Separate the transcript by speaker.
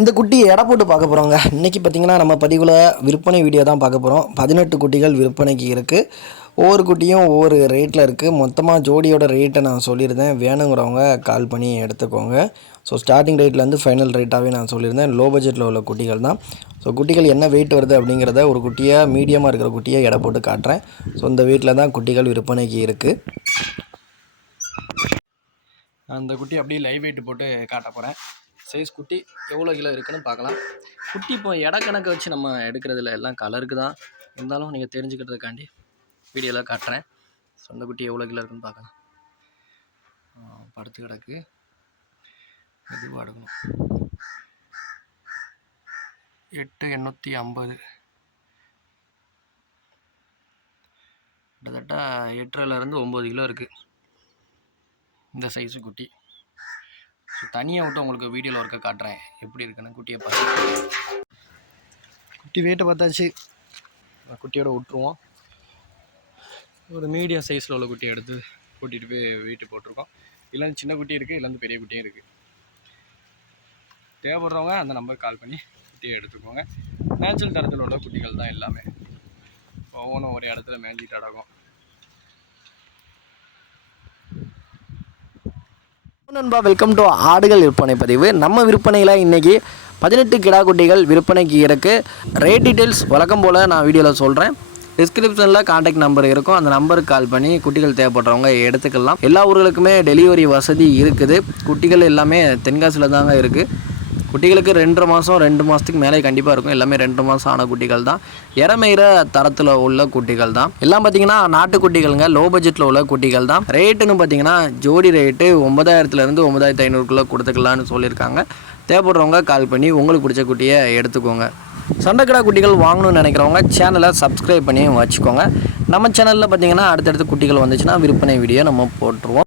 Speaker 1: இந்த குட்டி எடை போட்டு பார்க்க போகிறோங்க இன்றைக்கி பார்த்தீங்கன்னா நம்ம பதிவில் விற்பனை வீடியோ தான் பார்க்க போகிறோம் பதினெட்டு குட்டிகள் விற்பனைக்கு இருக்குது ஒவ்வொரு குட்டியும் ஒவ்வொரு ரேட்டில் இருக்குது மொத்தமாக ஜோடியோட ரேட்டை நான் சொல்லியிருந்தேன். வேணுங்கிறவங்க கால் பண்ணி எடுத்துக்கோங்க. ஸோ ஸ்டார்டிங் ரேட்லேருந்து ஃபைனல் ரேட்டாகவே நான் சொல்லியிருந்தேன். லோ பட்ஜெட்டில் உள்ள குட்டிகள் தான். ஸோ குட்டிகள் என்ன வெயிட் வருது அப்படிங்கிறத ஒரு குட்டியாக மீடியமாக இருக்கிற குட்டியை எடை போட்டு காட்டுறேன். ஸோ இந்த வீட்டில் தான் குட்டிகள் விற்பனைக்கு இருக்குது அந்த குட்டி அப்படியே லைவ் வெயிட் போட்டு காட்ட போகிறேன் சைஸ் குட்டி எவ்வளோ கிலோ இருக்குன்னு பார்க்கலாம். குட்டி இப்போ இடக்கணக்கை வச்சு நம்ம எடுக்கிறதுல எல்லாம் கலருக்கு தான். இருந்தாலும் நீங்கள் தெரிஞ்சுக்கிறதுக்காண்டி வீடியோவில் காட்டுறேன். சொந்த குட்டி எவ்வளோ கிலோ இருக்குன்னு பார்க்கலாம். படுத்து கிடக்கு. மெதுவாக எடுக்கணும். எட்டு எண்ணூற்றி ஐம்பது. கிட்டத்தட்ட எட்டரைலேருந்து ஒம்பது கிலோ இருக்குது இந்த சைஸு குட்டி. ஸோ தனியாக விட்டு உங்களுக்கு வீடியோவில் ஒர்க்கை காட்டுறேன். எப்படி இருக்குன்னு குட்டியை பார்த்து குட்டி வெயிட்டை பார்த்தாச்சு. நான் குட்டியோட விட்டுருவோம். ஒரு மீடியம் சைஸில் உள்ள குட்டியை எடுத்து கூட்டிகிட்டு போய் வீட்டு போட்டிருக்கோம். இல்லைன்னு சின்ன குட்டி இருக்குது இல்லைன்னு பெரிய குட்டியும் இருக்குது தேவைப்படுறவங்க அந்த நம்பருக்கு கால் பண்ணி குட்டியை எடுத்துக்கோங்க. மேய்ச்சல் தரத்தில் உள்ள குட்டிகள் தான் எல்லாமே. ஒவ்வொன்றும் ஒரு இடத்துல மேய்ஞ்சிட்டு அடக்கும் நண்பா வெல்கம் டு ஆடுகள் விற்பனை பதிவு. நம்ம விற்பனையில் இன்றைக்கி பதினெட்டு கிடா குட்டிகள் விற்பனைக்கு இருக்குது ரேட் டீட்டெயில்ஸ் வழக்கம் போல் நான் வீடியோவில் சொல்கிறேன் டிஸ்கிரிப்ஷனில் காண்டாக்ட் நம்பர் இருக்கும். அந்த நம்பருக்கு கால் பண்ணி குட்டிகள் தேவைப்படுறவங்க எடுத்துக்கலாம். எல்லா ஊர்களுக்குமே டெலிவரி வசதி இருக்குது. குட்டிகள் எல்லாமே தென்காசியில் தாங்க இருக்குது குட்டிகளுக்கு ரெண்டரை மாதம் ரெண்டு மாதத்துக்கு மேலே கண்டிப்பாக இருக்கும். எல்லாமே ரெண்டு மாதம் ஆன குட்டிகள் தான். இறமையிற தரத்தில் உள்ள குட்டிகள் தான். எல்லாம் பார்த்தீங்கன்னா நாட்டுக்குட்டிகள்ங்க லோ பட்ஜெட்டில் உள்ள குட்டிகள் தான். ரேட்டுன்னு பார்த்தீங்கன்னா ஜோடி ரேட்டு ஒன்பதாயிரத்துலேருந்து ஒன்பதாயிரத்து ஐநூறுக்குள்ளே கொடுத்துக்கலான்னு சொல்லியிருக்காங்க. தேவைப்படுறவங்க கால் பண்ணி உங்களுக்கு பிடிச்ச குட்டியை எடுத்துக்கோங்க. சண்டைக்கடா குட்டிகள் வாங்கணும்னு நினைக்கிறவங்க சேனலை சப்ஸ்கிரைப் பண்ணி வச்சுக்கோங்க. நம்ம சேனலில் பார்த்தீங்கன்னா அடுத்தடுத்து குட்டிகள் வந்துச்சுன்னா விற்பனை வீடியோ நம்ம போட்டுருவோம்.